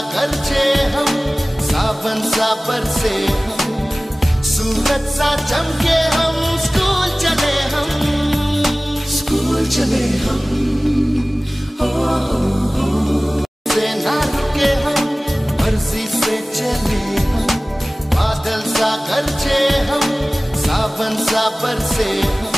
सागर छे हम, सावन सा बरसे हम, सूरज सा चमके हम, स्कूल चले हम, स्कूल चले हम, से ना रुके हम, मर्जी से चले हम, बादल सा गरजे हम, सावन सा बरसे हम।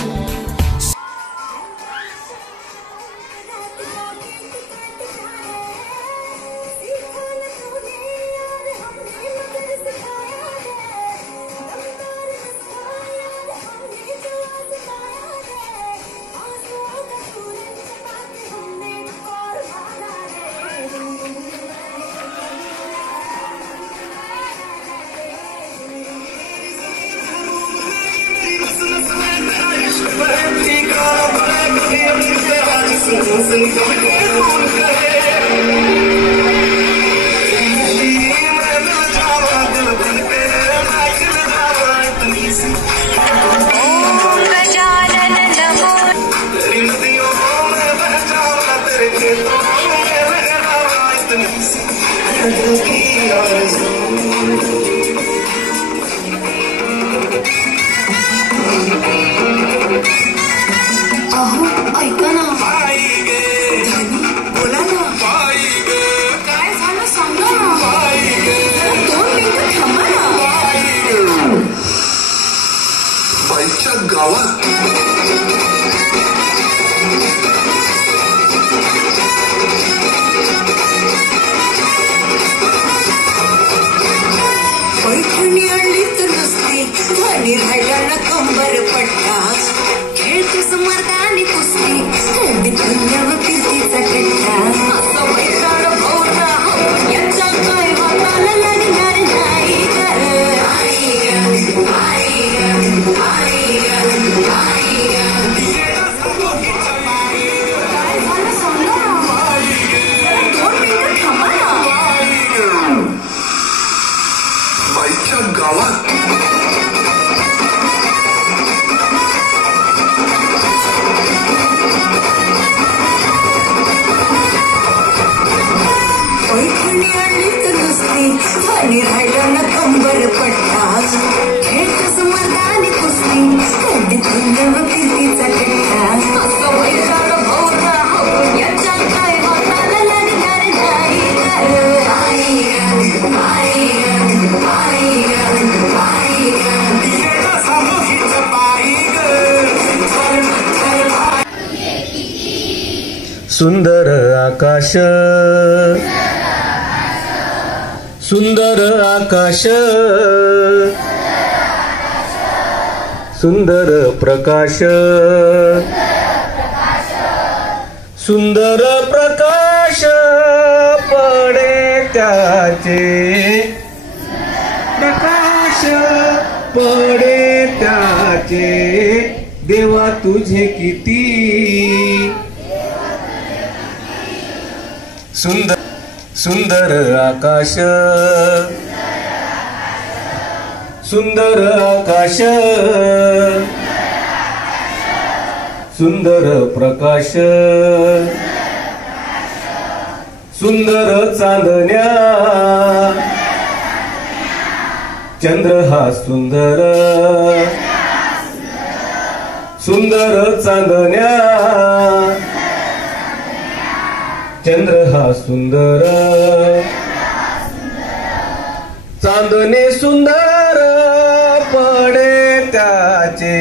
सुंदर आकाश, सुंदर आकाश, सुंदर प्रकाश, सुंदर प्रकाश पडे त्याचे, प्रकाश पडे त्याचे, देवा तुझे किती सुंदर, सुंदर आकाश, सुंदर आकाश, सुंदर प्रकाश, सुंदर चांदण्या, चंद्र हा सुंदर, सुंदर चांदण्या, चंद्र हा सुंदर, चांदणे सुंदर पडे त्याचे,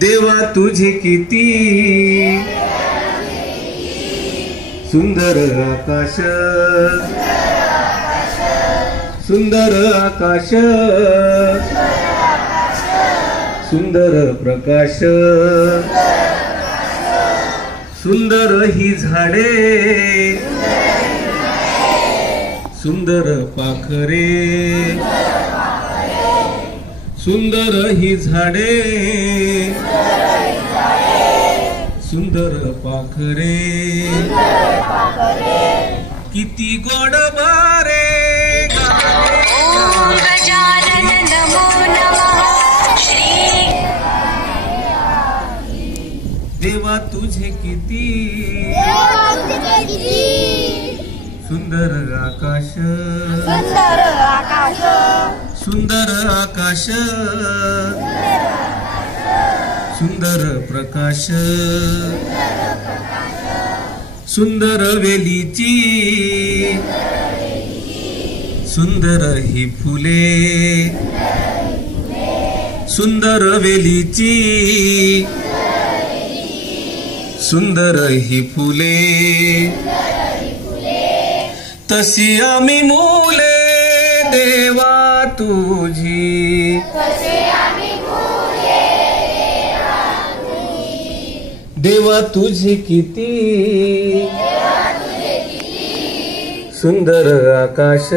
देवा तुझे किती सुंदर आकाश, सुंदर आकाश, सुंदर प्रकाश, सुंदर ही झाडे, सुंदर पाखरे, सुंदर ही झाडे, सुंदर पाखरे, किती गोड बारे गजानन नमो नमः श्री देवा तुझे किती किती सुंदर आकाश सुंदर आकाश सुंदर प्रकाश सुंदर वेलीची सुंदर ही फुले सुंदर वेलीची सुंदर ही फुले तशी आम्ही मुले देवा तुझी देवा तुझी किती सुंदर आकाश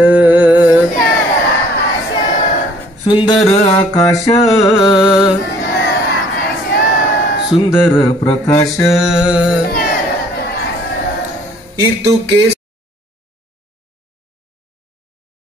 सुंदर आकाश सुंदर प्रकाश इतुके